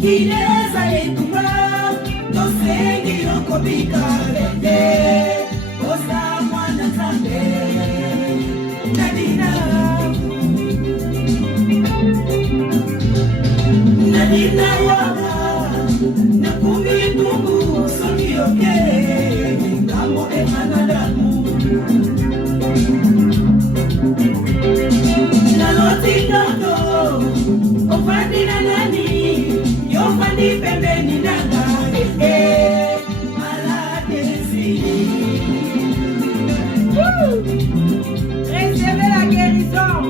Mokileza etumba tosengi okobika lende oza mwana Nzambe nadina nadina waka nakumbi tungu soki oke ngambo emanadamu naloti ndoto ofandi na nani yofandi pembeni nanga maladesi recevez la guérison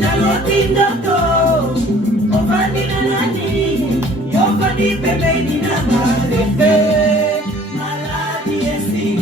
naloti ndoto ofandi na nani yofandi pembeni nanga maladiesi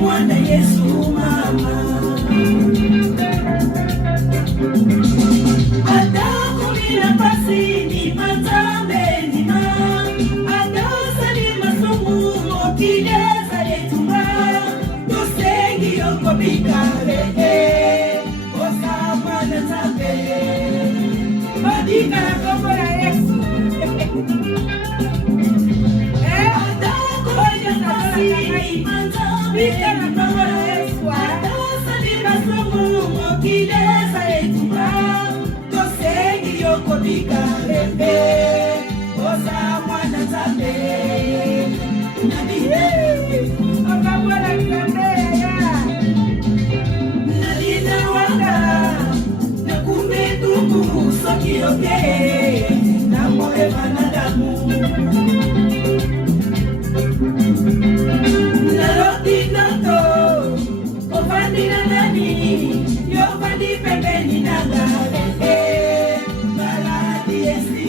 Mwana Yesu mama atakumina pasi ni Nzambe ndima atosali masumu mokileza etumba tosengi okobika lende oza mwana Nzambe badika na kombo ya Yesu atakumina pasi ni Bika na kombo ya Yesu atosali masumu mokileza etumba tosengi okobika lende oza mwana Nzambe nadina okamwana Nzambe nadina waka nakumbi tuku soki oke namo emanadamu naloti ndoto ofandi na nani yofandi pembeni nanga maladiesi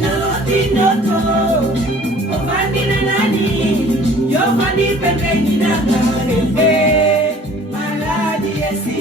naloti ndoto ofandi na nani yofandi pembeni nanga maladiesi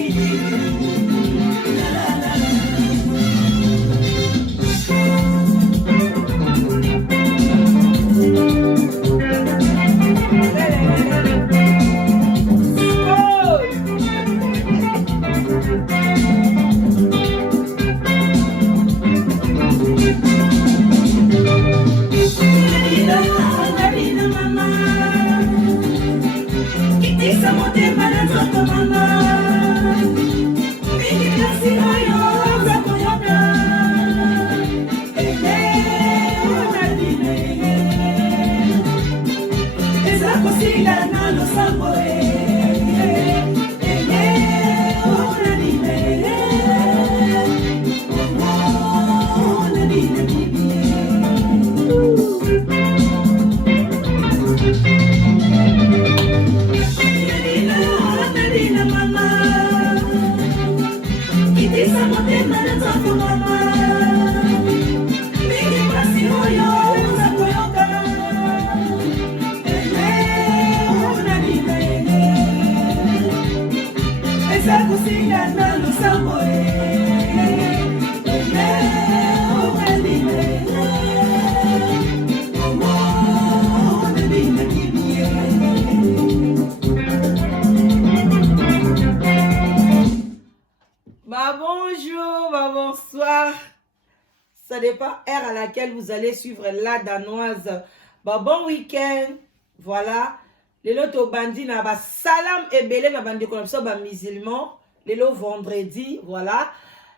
Bonjour, bonsoir. Ça dépend heure à laquelle vous allez suivre la danoise. Bon week-end. Voilà. Lelo to bandi na ba salam ebele na bandi comme ça ba musulman. Lelo vendredi, voilà.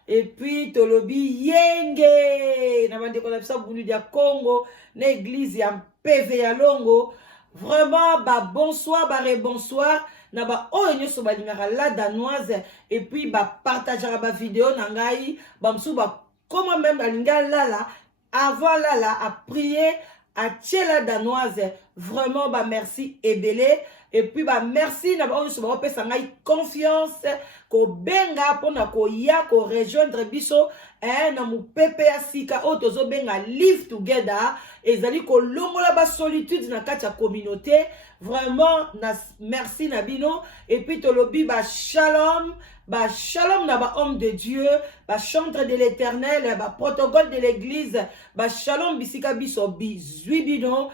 Et puis tolobi yenge na bandi comme ça boulu dia Congo, na église ya PV ya Longo. Vraiment ba bonsoir, ba bonsoir. Na ba oyo so ba lingaka la danoise et puis ba partager ba vidéo na ngai ba msu ba comment même la linga lala avant lala à prier à tirer la danoise vraiment ba merci ebele et puis ba merci na ba on pesa ngai confiance ko benga pona ko ya ko rejoindre biso na mupepe ya sika o tozo benga live together ezali ko longola ba solitude na kati ya communauté vraiment na merci na bino et puis tolobi ba shalom na ba homme de Dieu, ba chantre de l'Éternel, ba protocole de l'église, ba shalom bisika biso bizwi bino,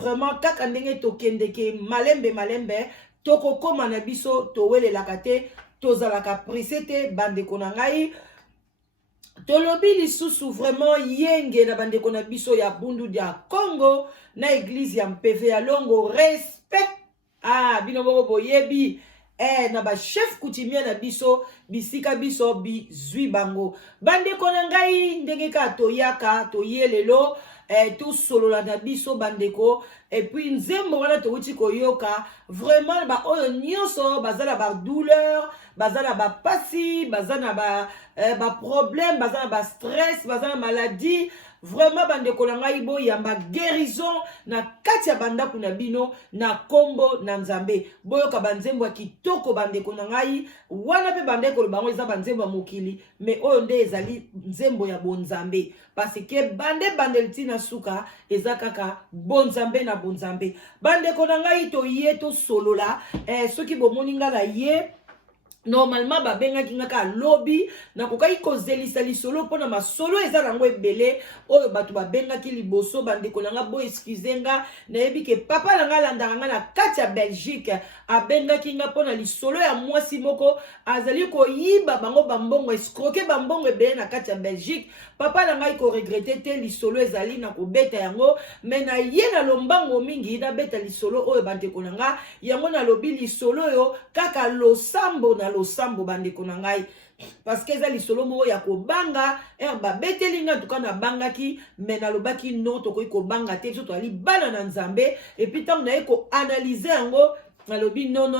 vraiment kaka ndenge tokende ke malembe toko koma na biso towele lakate tozalaka presete bandeko na ngai tolobi lisusu vraiment yenge na bandeko na biso ya bundu dia Congo na église ya MPV ya Longo respect bino boko boyebi na ba chef coutumier na biso bisika biso bizwi bango bandeko na ngai ndenge ka toyaka toyelelo tout solo la biso bandeko et puis nzembo wana touti koyoka vraiment ba oyo nyonso bazala ba douleur bazala ba pasi bazana ba problème bazana ba stress bazana maladie vraiment bandeko na ngai bo yamba guérison na kati ya bandako na bino na kombo na nzambe boyoka banzembo ya kitoko bandeko na ngai wana pe bandeko lo bango eza banzembo ya mokili mais oyo nde ezali nzembo ya bonzambe parce que bande litina suka eza kaka bonzambe na bonzambe bandeko na ngai to ye to solola soki bomoni nga na ye normalement babengaki ngaka lobby na kokai kozelisa lisolo pona masolo eza nango ebele oyo bato babengaki liboso bandeko nanga bo excuse nga nayebi ke papa nanga alandaka nga na kati ya Belgique abengaki nga pona lisolo ya mwasi moko azali koyiba bango bambongo escroquer bambongo ebele na kati ya Belgique papa nanga ko regretter te lisolo ezali na kobeta yango mais na ye na lombango mingi na beta lisolo oyo bandeko nanga yango na lobi lisolo yo kaka losambo na losambo bandeko na ngai parce que eza lisolo moko ya kobanga babeteli nga tuka na bangaki mais nalobaki non tokoki kobanga te biso toali bana na nzambe et puis ntango naye koanalyse yango nalobi non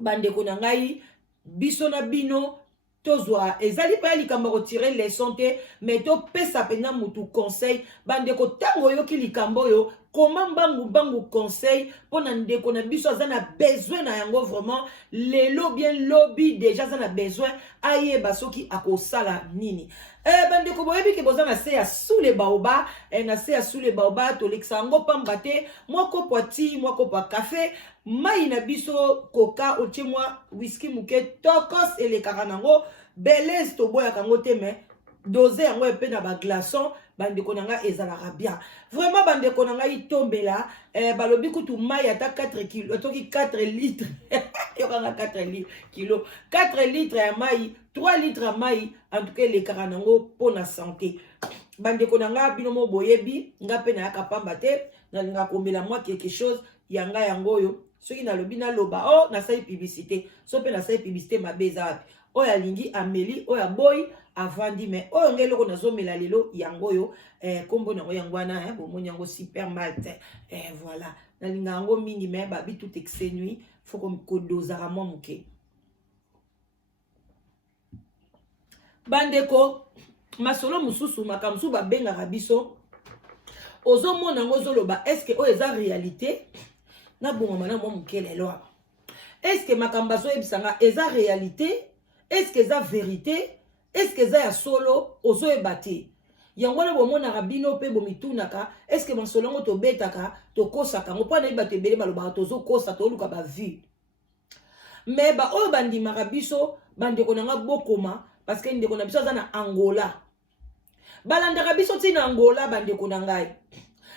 bandeko na ngai biso na bino tozwa ezali pa likambo retirer leçon te mais topesa pena mutu conseil bandeko tango yoki likambo yo comment bangu conseil pona ndeko na biso aza na besoin na yango vraiment lelo bien lobby déjà aza na besoin ayeba soki akosala nini bandeko boyebi ke boza na se ya sous les baoba na se ya sous les baoba tolekisa yango pamba te moko poiti moko pa café mai na biso koka otie mwa whisky muke tokos elekaka nango beleze toboyaka yango te mais dose yango epe na baglaçon bandeko na nga ezalaka bien vraiment bandeko na ngai tombela balobi kutu mai ata 4 kilo toki 4 litres yokanga 4 kilo 4 litres ya mai 3 litres ya mai en tout cas elekaka nango mpona santé bandeko na nga bino mo boyebi nga mpe nayaka pamba te nalinga komela mwa quelque chose yanga yango oyo soki nalobi naloba nasali publicité so mpe nasali publicité mabe eza wapi oyo alingi ameli oyo aboyi avandi mais oyo ngai eloko nazomela lelo yango oyo kombo nango yango wana bomoni yango super mal te voilà nalinga yango mingi mais babi tout exenui faut kodozaka mwa moke bandeko masolo mosusu makambo mosusu babengaka biso ozomona yango ozoloba estce oyo eza réalité nabongama na mwa moke lelo apa estce makambo azoyebisanga eza réalité estce eza vérité estce eza ya solo ozoyeba te yango wana bomonaka bino mpe bomitunaka estce masolo yango tobetaka tokosaka yango mpo nayeba te ebele balobaka tozokosa toluka bavie mais baoyo bandimaka biso bandeko nanga bokoma parce que ndeko na biso aza na Angola balandaka biso ntina Angola bandeko na ngai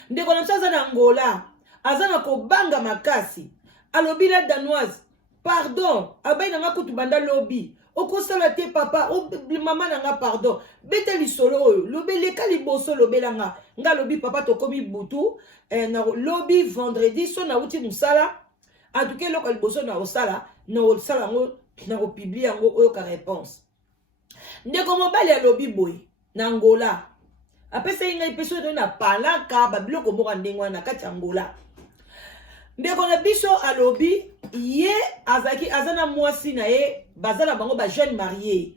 ndeko na biso aza na Angola aza na kobanga makasi alobi na danoise pardon abai nanga kutu banda lobi okosala te papa mama nanga pardon bete lisolo oyo lobeleka liboso lobelanga nga lobi papa tokomi butu na lobi vendredi so na uti musala en tout cas eloko liboso na osala na osala yango na kopiblie yango oyo ka réponse ndeko mobali alobi boye na Angola apesa ngai peso ndo na palaka babiloko moko ndenge wana kati Angola ndeko na biso alobi ye azaki azana mwasi na ye bazala bango ba jeune marié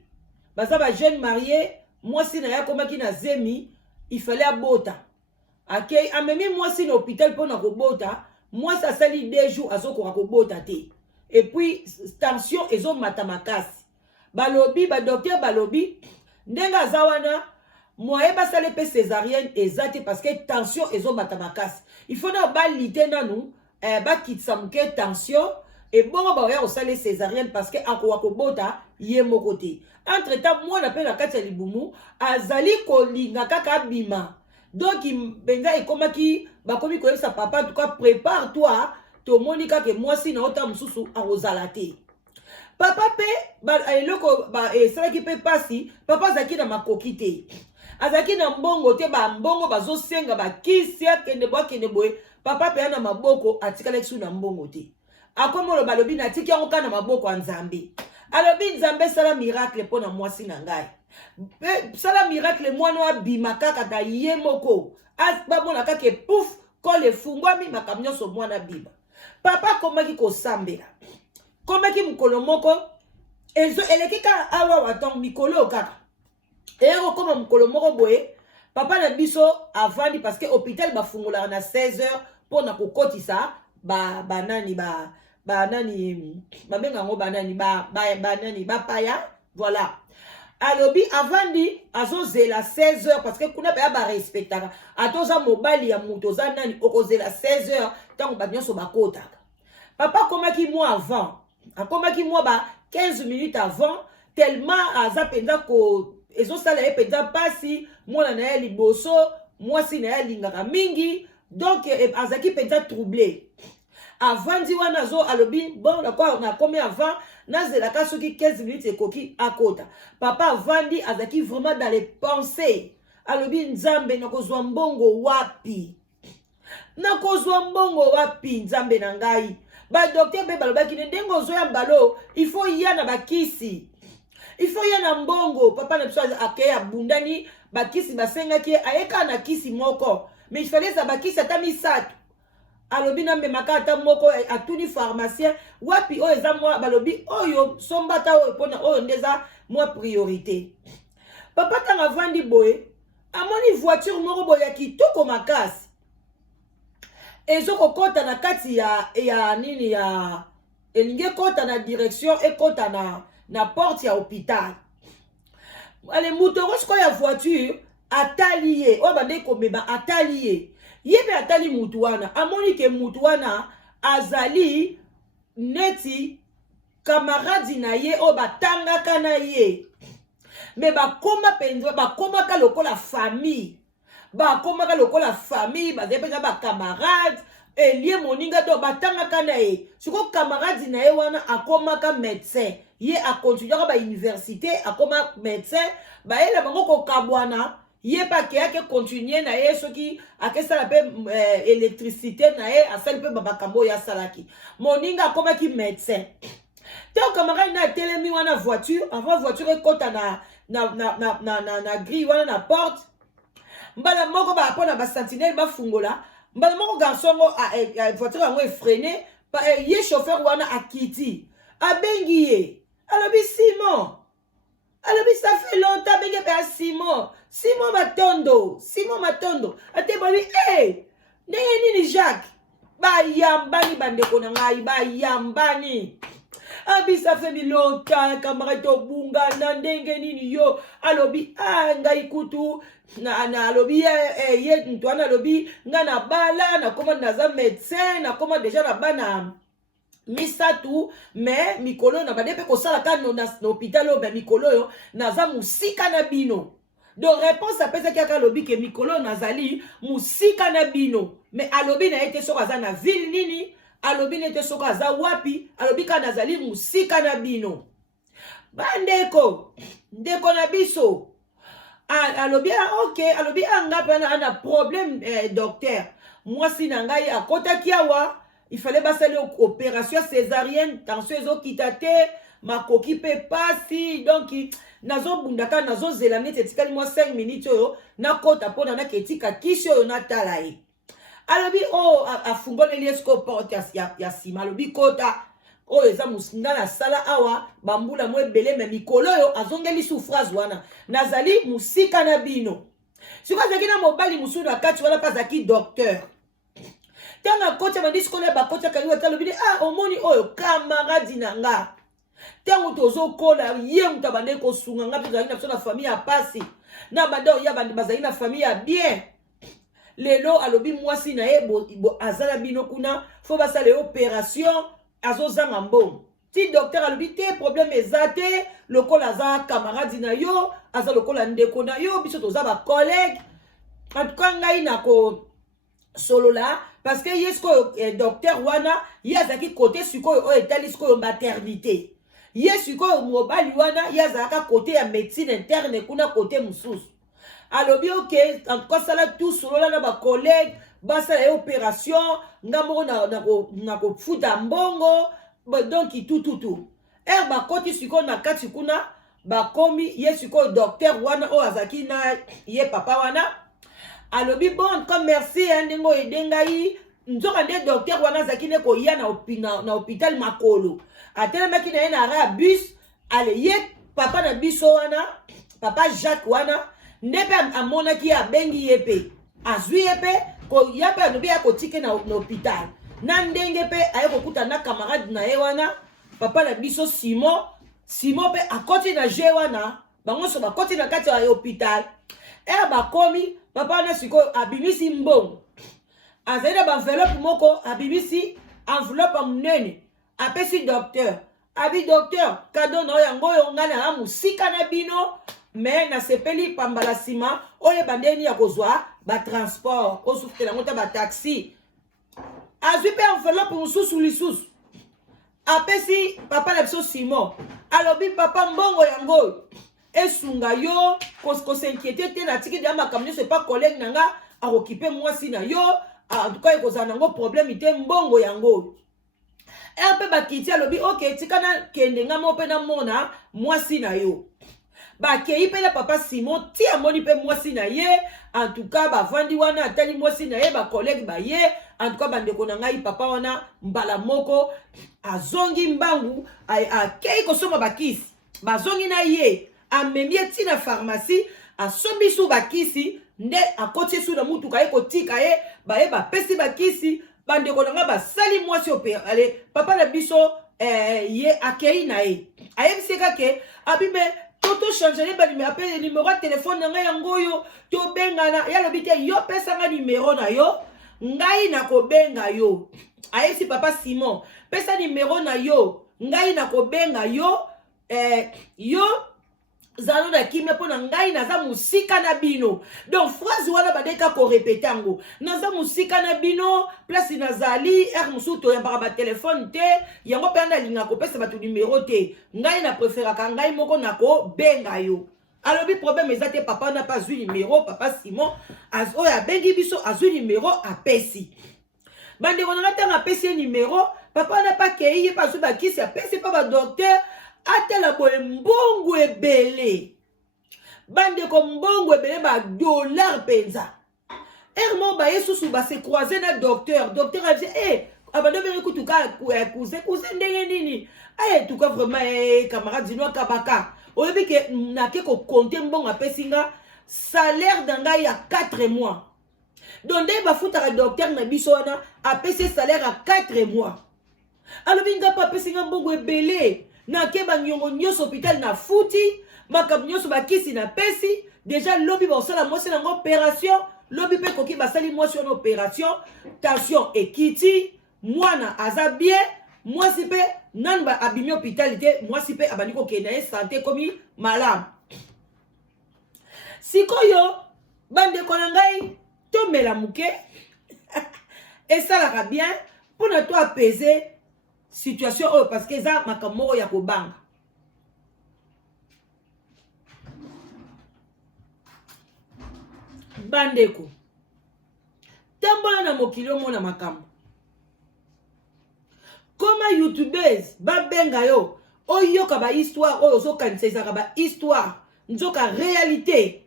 baza ba jeune marié mwasi na ye akomaki na zemi il fallait abota akei amemi mwasi na hôpital mpona kobota mwasi asali 2 jours azokoka kobota te et puis tension ezomata makasi balobi badocteur balobi ndenge aza wana moye basale mpe césarienne eza te parce que tension ezomata makasi il faut na balite nanu bakitisa moke tension ebongo baoya kosala césarienne parce que akoka kobota ye moko te entre temps mwana mpe na kati ya libumu azali kolinga kaka abima donc mpenza ekomaki bakomi koyebisa papa en tout cas prépare toi tomoni kaka mwasi na ota mosusu akozala te papa mpe eloko esalaki mpe pasi papa azalaki na makoki te azalaki na mbongo te bambongo bazosenga bakisi akende boye papa mpe ya na maboko atikalaki su na mbongo te akomolo balobi natiki yango kaka na maboko ya nzambe alobi nzambe sala miracle mpona mwasi na ngai sala miracle mwana wabima kaka na ye moko bamona kaka epuf kole efungwami makambo nyonso mwana bima papa akomaki kosambela komaki mokolo moko eleki kaka awa watango mikolo kaka eyakokoma mokolo moko boye papa na biso avandi parce que hôpital bafungolaka na 16h mpona kokotisa banani babenga yango banani bapaya voilà alobi avandi azozela 16h parce que kuna baya barespectaka atoza mobali ya moto oza nani okozela 16h ntango banyonso bakotaka papa akomaki mwa avant akomaki mwa ba 15 minutes avant tellement aza mpenza ezosala ye mpenza mpasi mwana na ye liboso mwasi na ye alingaka mingi donc azalaki mpenza troublé avandi wana alobi bon nakomi avant nazelaka soki 15 minutes ekoki akota papa avandi azalaki vraiment dans les pensées alobi nzambe nakozwa mbongo wapi nzambe na ngai badokter mpe balobaki ne ndenge ozoya mbalo il faut ya na bakisi il faut ya na mbongo papa na biso akei abundani bakisi basengaki ayeka na kisi moko mais il fallait za bakisi ata misato alobi namemaka ata moko atuni pharmacien wapi oyo eza mwa balobi oyo sombata oyo mpona oyo nde eza mwa priorité papa ntango avandi boye amoni voiture moko boye ya kitoko makasi ezokokota na kati ya nini ya elingi ekota na direction ekota na porte ya hôpital ale moto yango sikoyo ya voiture atali ye oyo bande komema atali ye ye mpe atali mutu wana amoni ke mutu wana azali neti kamaradi na ye oyo batangaka na ye me bakomaka lokola famille bazali mpenza bakamarade elie moninga to batangaka na ye siko kamaradi na ye wana akomaka médecin ye akontinuaka bauniversité akoma médecin bayela bango kokabwana ye pa akeyaki continue na ye soki akesala mpe électricité na ye asali mpe bamakambo oyo asalaki moninga akomaki médecin te okamaradi na atelemi wana voiture avant voiture ekota na grille wana na porte mbala moko mpona basentinele bafungola mbala moko garçon ngo voiture yango efrene ye chauffeur wana akiti abengi ye alobi Simon alobi ça fait longtemps abengi mpe ya Simon Matondo ate balobi ndenge nini Jacques bayambani bandeko na ngai bayambani abi ça fait longtemps camarade tobungana ndenge nini yo alobi ngai kutu na alobi ye ntwana alobi nga na bala nakoma naza médecin nakoma déjà na bana misatu mais mikolo na bade mpe kosala ka na hôpital oyo mikolo oyo naza musika na bino donc réponse apesaki aka alobi ke mikolo nazali musika na bino mais alobi na ye te soko aza na ville nini alobi na ye te soko aza wapi alobi ka nazali musika na bino bandeko ndeko na biso alobi ok alobi nga mpe ana problème docteur mwasi na ngai akotaki awa il fallait basali opération césarienne tension ezokita te makoki mpe pasi donc nazobundaka nazozela neti etikali mwa 5 minutes oyo nakota mpona naketika kisi oyo natala ye alobi afungoleli ye siko porte ya nsima alobi kota oyo eza mosinga na sala awa bambula mo ebele me mikolo oyo azongeli souffrance wana nazali musika na bino Si vous avez un mobile, vous avez un pas qui docteur. Tant que coach m'a dit ce qu'on est ba coach kaliwa talo bidi ah omoni oyo camarade nanga. Tant que tozo kola yem tabane ko sunga ngapi za ina na famille a passé. Na bado ya bandi baza ina famille a bien. Lelo alobi mwasi na e bo azala bino kuna faut ba sala opération azozanga mbongo. Si docteur alobi te problème ezate lokola za camarade na yo aza lokola ndeko na yo biso toza ba collègue. En tout cas ngai na ko solo là parce que yesko docteur wana yazaki côté sikoyo o etali sikoyo maternité. Yesko mobali wana yazaka côté ya médecine interne kuna côté mususu. Alobi ok en tout cas ça là tout solo là na ba collègue basa ya opération ngamoko na ko futa mbongo donc tout ba koti siko na kati kuna ba komi yesko docteur wana o azaki na ye papa wana alobi bon comme merci ndingo edengai nzoka nde docteur wana zakine ko ya na hôpital makolo atelemaki na ye na ra bus ale ye papa na biso wana papa Jacques wana ndepe amonaki abengi ye pe azwi ye pe ko ya pe alobi ya kotike na hôpital na ndenge pe aye kokuta na camarade na ye wana papa na biso Simon pe akoti na je wana bango so bakoti na kati ya hôpital bakomi papa na siko abimisi mbongo azali ba enveloppe moko abimisi enveloppe munene apesi docteur abi docteur cadeau na yango yo ngana amusika na bino mais na sepeli pambala sima oye bandeni ya kozwa ba transport osufutela ngota ba taxi azwi pe enveloppe mususu lisusu apesi papa na biso Simon alobi papa mbongo yango esunga yo ko s'inquiéter te na tiki de makamyo c'est pas collègue nanga a occuper moi si na yo en tout cas ekozana nango problème ite mbongo yango un peu bakiti alobi ok tikana kende nga mo pe na mona moi si na yo ba kei pe la papa Simon ti amoni pe moi si na ye en tout cas ba vandi wana atali moi si na ye ba collègue ba ye en tout cas bandeko na ngai papa wana mbala moko azongi mbangu a kei ko soma bakisi bazongi na ye amemi eti na pharmacie asombi su bakisi nde akoti su na mutuka ye kotika ye baye bapesi bakisi bandeko na nga basali mwasi opérale papa na biso ye akei na ye ayebisika ke abime toto changer ba numéro appel numéro de téléphone na nga yango oyo to bengana ya lobi te yo pesa nga numéro na yo ngai na ko benga yo ayebisi papa Simon pesa numéro na yo ngai na ko benga yo yo zalo na kimia pona ngai naza musika na bino donc phrase wana badeka ko répéter ngo naza musika na bino place nazali musuto ya ba téléphone te yango pe na linga ko pesa batu numéro te ngai na préféra ka ngai moko na ko benga yo alobi problème ezate papa na pas eu numéro papa Simon azo ya bengi biso azu numéro apesi bande ko na tanga apesi numéro papa na pas kei pas su ba kisi apesi pa ba docteur atela boye mbongo ebele bande ko mbongo ebele ba dollar penza ermo ba yesusu ba se croiser na docteur a dit abando bere kutuka cousin ndenge nini tuka vraiment camarade dino kabaka oyebi ke nake ko compter mbongo apesinga salaire danga ya 4 mois donc nde ba futaka docteur na biso wana apesi salaire à 4 mois alobi nga pa apesinga mbongo ebele na keba nyongo nyoso hôpital na futi makam nyoso bakisi na pesi déjà lobi ba osala mwasi na opération lobi pe koki basali mwasi na opération tension ekiti mwana aza bien mwasi pe nan ba abimi hôpital te mwasi pe abandi ko kena santé komi malade sikoyo bande kona ngai to mela muke esalaka bien pour ne toi apaiser situation parce que ça makamoko ya kobanga bandeko tambola na mokili omona makambo koma youtubers babenga yo oyoka ba histoire oyo ozokanisa ezaka ba histoire nzoka réalité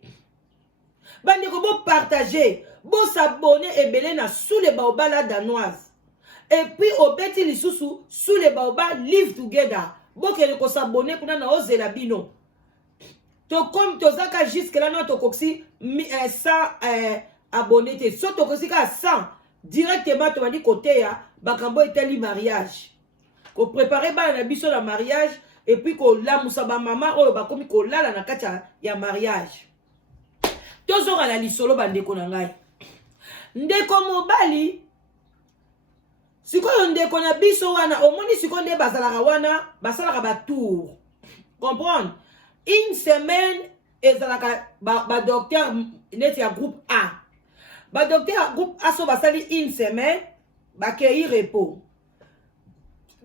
bandeko bo partager bo s'abonner ebele na sous les baobala danoise et puis obeti lisusu sous les baobas live together bokele ko s'abonner kuna na ozela bino comme tozaka jusque là non tokoksi 100 abonnés so tokosi ka 100 directement to bandi côté ya bakambo etali mariage ko préparer bana na biso la mariage et puis ko la musaba mama oyo bakomi ko lala na kati ya mariage tozonga na lisolo bandeko na ngai ndeko mobali sikoyo ndeko na biso wana omoni sikoyo nde bazalaka wana basalaka batour comprendre une semaine ezalaka ba docteur neti ya groupe A ba docteur ya groupe A so basali une semaine bakei repos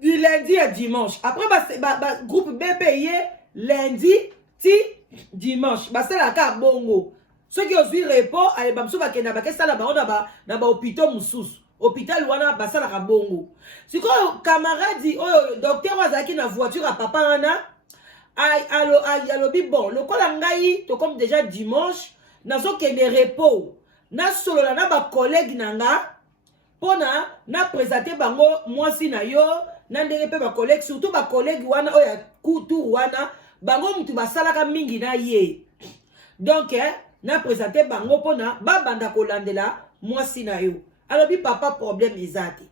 du lundi à dimanche après ba groupe B payé lundi ti dimanche basalaka bongo soki ozwi repos ale bamso bakenda bakesala bango na ba hôpital mususu hôpital wana basalaka bongo sikoyo camarade oyo docteur azalaki na voiture ya papa wana alobi bon lokola ngai to comme déjà dimanche nazokende repos nasolola na bacollègue na nga mpona na présente bango mwasi na yo na ndenge mpe bacollègue surtout bacollègue wana oyo ya tour wana bango mutu basalaka mingi na ye donc na présente bango mpona babanda kolandela mwasi na yo alobi papa problème eza te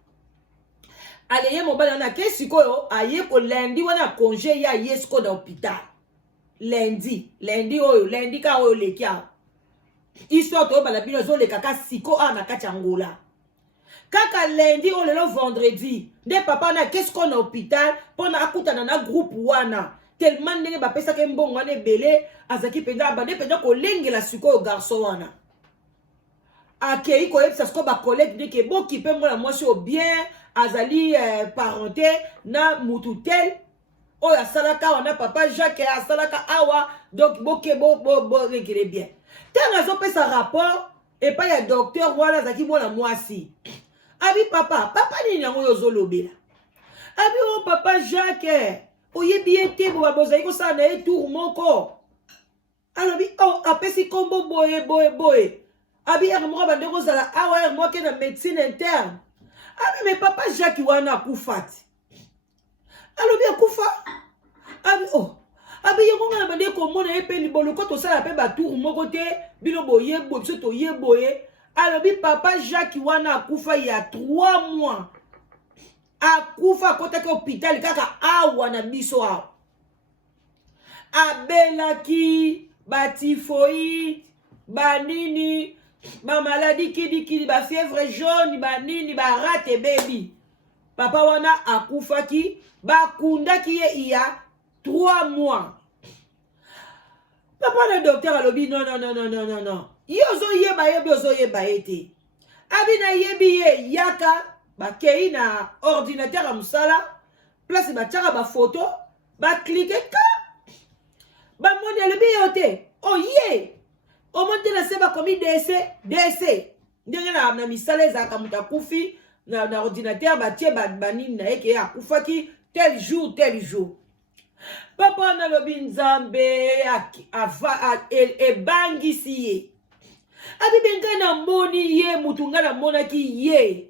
aleye mobali wana ke sikoyo aye ko lundi wana congé ya ye siko na hôpital lundi oyo lundi ka oyo leki awa histoire toyobala bino ezoleka ka siko awa na kati ya ngola kaka lundi oyo lelo vendredi nde papa wana ke siko na hôpital mpona akutana na groupe wana tellement ndenge bapesaka mbongo wana ebele azalaki mpenza abande mpenza kolengela sikoyo garçon wana akei koyebisa sikoyo bacollègue ndeke bokipe mwana mwasi oyo bien azali parenté na mutu tel oyo asalaka wana papa Jacques asalaka awa donc boke borekele bien ntango azopesa rapport epai ya docteur wana azalaki mwana mwasi abi papa nini yango oyo ozolobela abi o papa Jacques oyebi ye te bozali kosala na ye tour moko alobi o apesi kombo boye abi ere moko bande kozala awa ere moko ke na médecine interne abi me papa Jacques wana akufa ti alobi akufa abi abi yango nga na bande komona ye mpe liboloko tosala mpe batour moko te bino boyeboye biso toyeboye alobi papa Jacques wana akufa ya 3 mois akufa akotaki hôpital kaka awa na biso awa abelaki batifoïde banini bamaladi kidikidi bafièvre jaune banini barate baby papa wana akufaki bakundaki ye iya 3 mois papa na docteur alobi non ye ozoyeba yebi ozoyeba ye te abi na yebi ye yaka bakei na ordinateur ya mosala place batiaka bafoto baklike ka bamoni alobi yo te oye omonte na se bakomi DC ndenge na misala ezalaka moto akufi na ordinateur batie banini na ye ke akufaki tel jour papa wana alobi nzambe ebangisi ye abi bengai na moni ye mutu nga na monaki ye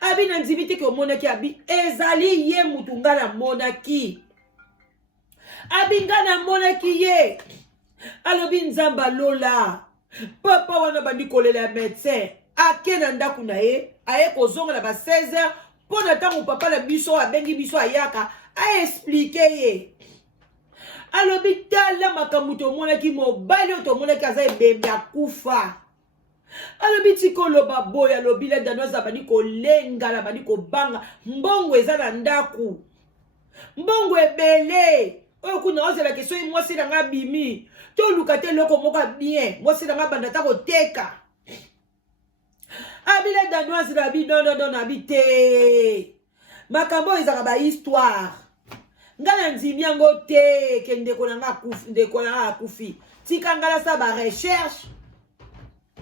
abi na nzibi te ke omonaki abi ezali ye mutu nga na monaki abi nga na monaki ye alobi nzambe alola papa wana bandi kolela ya médecin ake na ndako na ye aye kozonga na ba 16h mpona ntango papa na biso abengi biso ayaka aexplike ye alobi tala makambo tomonaki mobali oyo tomonaki aza ebembe akufa alobi tikoloba boye alobi le danoise bandi kolengala bandi kobanga mbongo eza na ndako mbongo ebele oyo kuna ozelaki soki mwasi na nga bimi toluka te eloko moko bien mwasi na nga banda ta koteka abile danoise na bi non abi te makambo oyo ezaka bahistoire nga na ndimi yango te ke ndeko na nga akufi tika ngala sa barecherche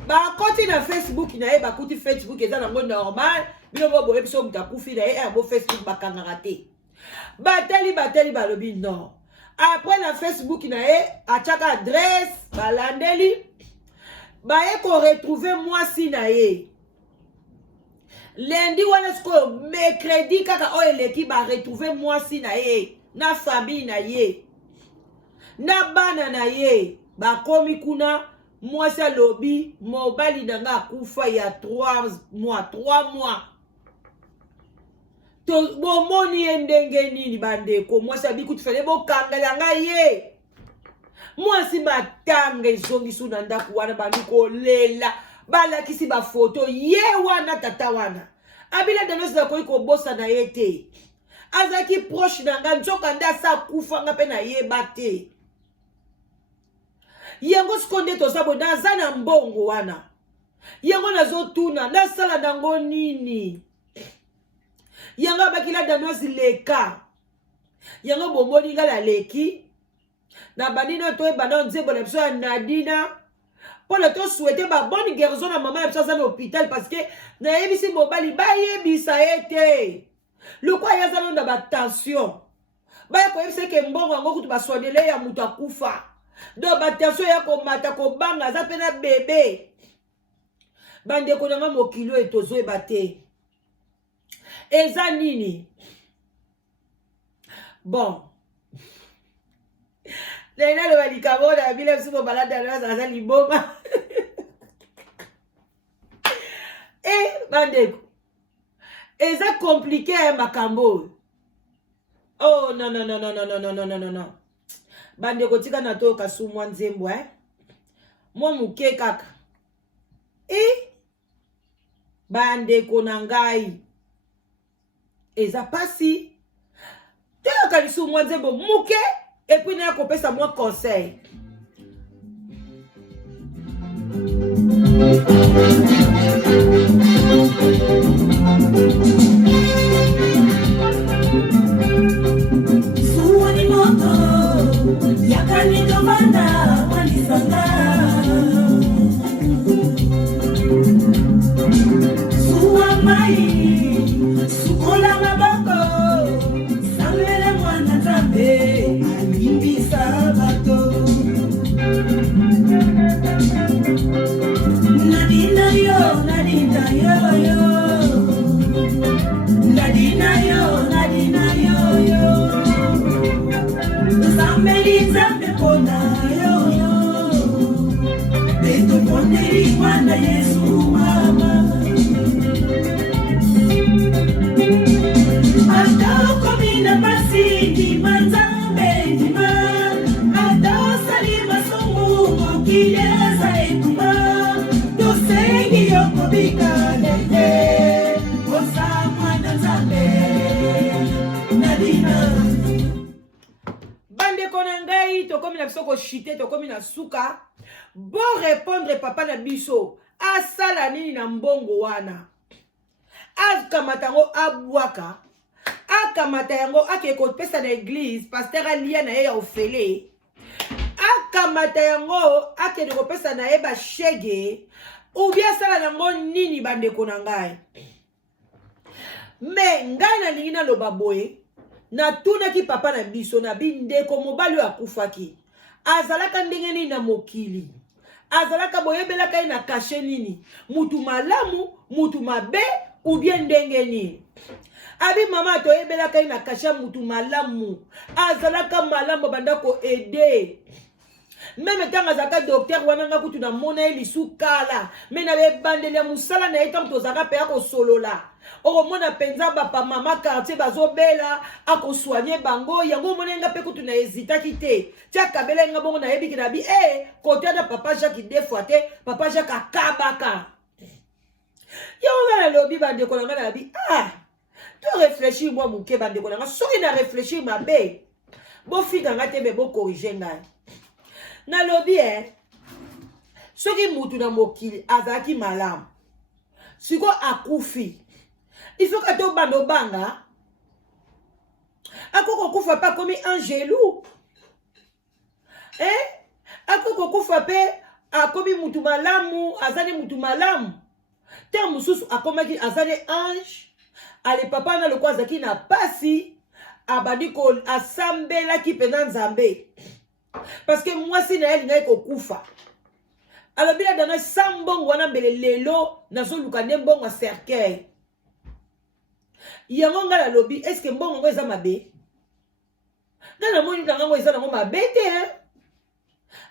bakoti na Facebook na ye bakuti Facebook eza nango normal bino boboye biso moto akufi na ye yango Facebook bakangaka te bateli balobi non après na Facebook na ye atiaka adresse balandeli baye koretrouve mwasi na ye lundi wana sikoyo mercredi kaka oyo eleki baretrouve mwasi na ye na famille na ye na bana na ye bakomi kuna mwasi alobi mobali nanga akufa ya 3 mois to bomoni ye ndenge nini bandeko mwasi abikuti fele bokangela ngai ye mwasi matanga ezongisu na ndako wana bandi kolela balakisi bafoto ye wana tata wana abila danosi nakoki kobosa na ye te azalaki proche na nga nzoka nde asa akufa nga mpe nayeba te yango siko nde toza boye naza na mbongo wana yango nazotuna nasala nango nini yango abakila danosi leka yango bomoni nga naleki na banino toyebana nzembo na biso ya Nadina mpona tosouete baboni guérison na mama na biso aza na hôpital parce que nayebisi mobali bayebisa ye te lokwa ye aza nano na batension baya koyebisa eke mbongo yango kutu baswanele ya moto akufa donc batension ya komata kobanga aza mpe na bebe bandeko nanga mokilo etozoyeba te eza nini bon lena loba likambo na bile biso mobalada aza liboma bandeko eza compliqué makambo oh non bandeko tika na toyoka su mwa nzembo mwa muke kaka bandeko na ngai eza pasi toyoka lisu mwa nzembo muke epuis na kopesa mwa conseil suwani moto yakanitomanda wanisanga suwa mai sukola maboko sangele mwana nzambe alimbisa bato nadina yo nzambe nzambe pona yo betoponeli mwana Yesu mama ata okomina pasi ndima nzambe ndima ata osali masungu mokili eza etuma tosengi yo kobika lete osa mwana nzambe nadina bandeko na ngai tokomi na biso koshite tokomi na suka bon répondre papa na biso asala nini na mbongo wana akamata yango abwaka akamata yango ake kopesa na église pasteur alia na ye ya ofele akamata yango akende kopesa na ye bashege ubi asala nango nini bandeko na ngai me ngai nalingi naloba boye natunaki papa na biso na bindeko mobali oyo akufaki azalaka ndenge nini na mokili azalaka boyebelaka ye na kashe nini mutu malamu mutu mabe ou bien ndenge nini abi mama toyebelaka ye na kashe mutu malamu azalaka malamu banda ko ede meme ntango azalaka docteur wana nga kutu namona ye lisu kala me na bebandeli ya mosala na ye ntango tozalaka mpe ya kosolola okomona mpenza bapa mama quartier bazobela akosoigne bango yango omona nga mpe kutu na ezitaki te tia kabela nga bongo nayebiki na bi kote na papa Jacques defoi te papa Jacques akabaka yango nga nalobi bandeko na nga na bi to réfléchir mwa moke bandeko na nga soki na réfléchir mabe bofinga nga te me bokorige ngai nalobi soki mutu na mokili azalaki malamu siko akufi il faut que to bando banga akoko kufa pa komi angelou akoko kufa pe akomi mutu malamu azali mutu malamu te mususu akomaki azali ange ale papa na lokwa azaki na pasi abandi ko asambelaki pena nzambe parce que mwasi na ye lingai kokufa alobi na dana sa mbongo wana mbele lelo nazoluka nde mbongo ya cercueil yango nga nalobi eske mbongo ngo eza mabe nga namoni nangango eza nango mabe te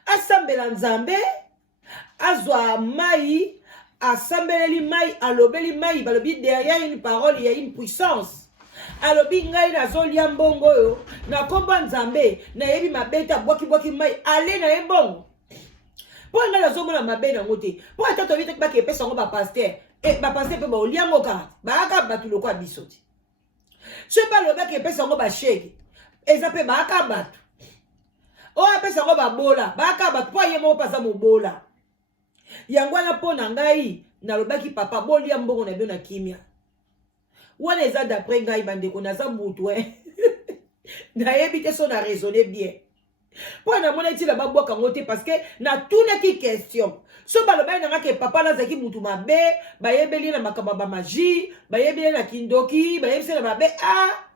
asambela nzambe azwa mai asambeleli mai alobeli mai balobi derrière une parole il y a une puissance alobi ngai nazolia mbongo oyo nakomba nzambe nayebi mabeta bwaki mai ale na ye mbongo po nga nazomona mabe nango te po ata tobi te baki epesa yango bapaster bapaster mpe baolia ngo kaka baaka bato loko ya biso te so balobaki epesa yango bashege eza mpe baaka bato oyo apesa yango babola baaka bato po aye moko paza mobola yango wana mpo na ngai nalobaki papa bolia mbongo na bio na kimia wana eza d'après ngai bandeko naza mutu nayebi te so na raisonner bien mpo namona etila babwaka ngo te parce que natunaki question so balobaki nanga ke papa nazalaki mutu mabe bayebeli na makambo bamagie bayebeli na kindoki bayebisi na mabe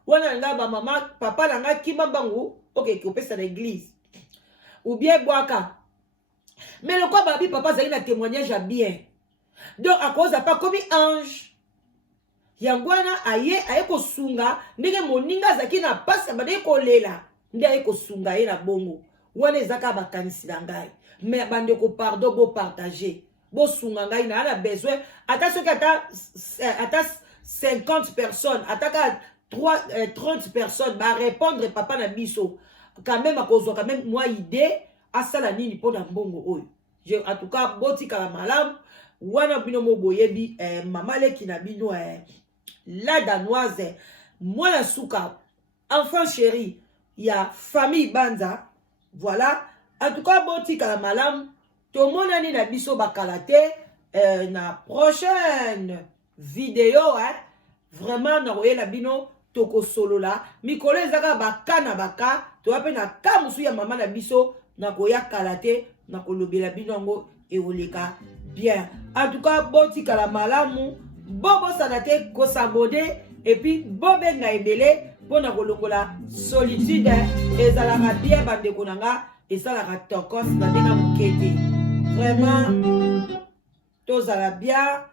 wana nanga bamama papa nanga kima mbangu okeke opesa na église ou bien bwaka mais le quoi babi papa zali na témoignage à bien donc à cause pas comme ange yangwana aye kosunga ndenge moninga zaki na pasa bade kolela ndenge kosunga ye na bongo wana ezaka bakanisi na ngai mais bande ko pardon bo partager bo sunga ngai na besoin ata soki ata 50 personnes ataka 30 personnes ba répondre papa na biso quand même akozwa quand même moi idée asala nini po na mbongo oyo en tout cas botika la malamu wana bino mo boyebi mama leki na bino la danoise mwana suka enfant chéri ya famille banza voilà en tout cas botika la malamu to monani na biso bakalate na prochaine vidéo vraiment na royela bino toko solola mikolo ezaka baka na baka to ape na kamusu ya mama na biso na koya kalate na kolobela bino yango eoleka bien en tout cas botika la malamu bobo sanate ko s'abonner et puis bobenga ebele pona kolongola solitude ezalaka bien bandeko nanga esalaka tokos na ndenge mokete vraiment tozala bien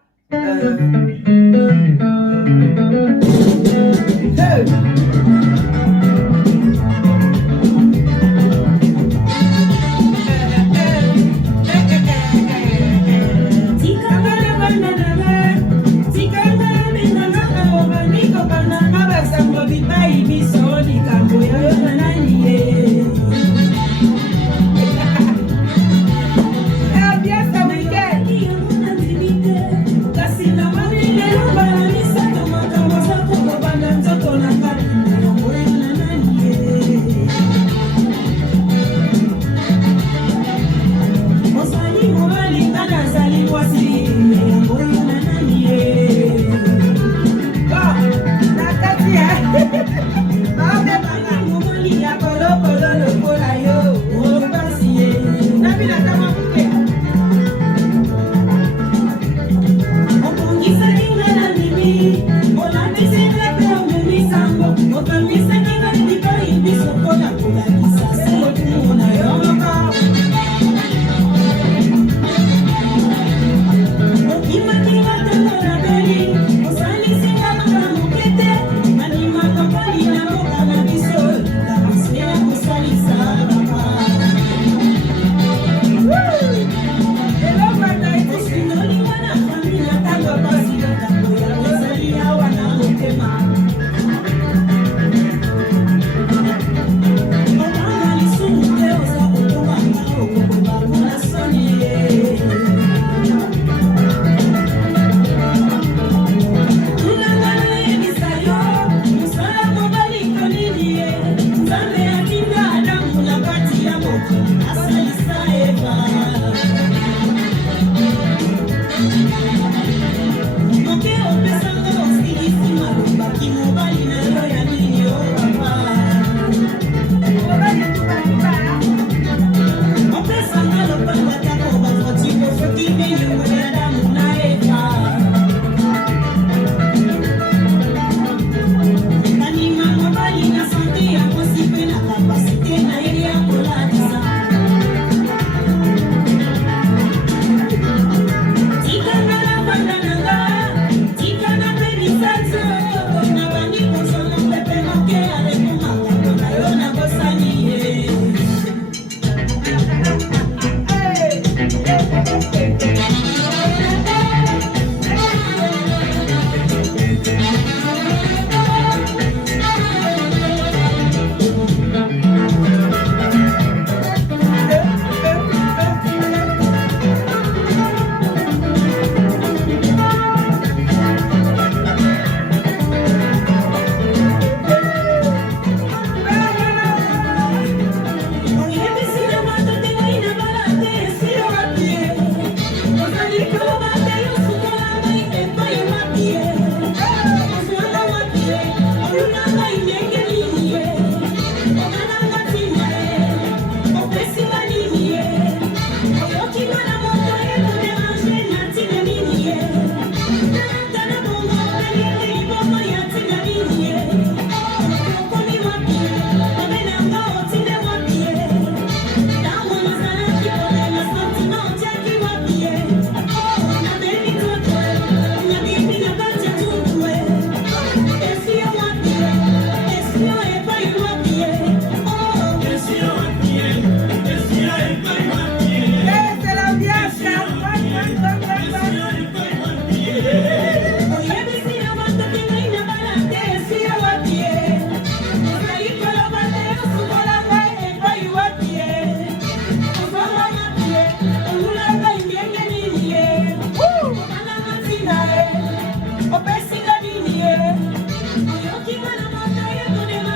na ngai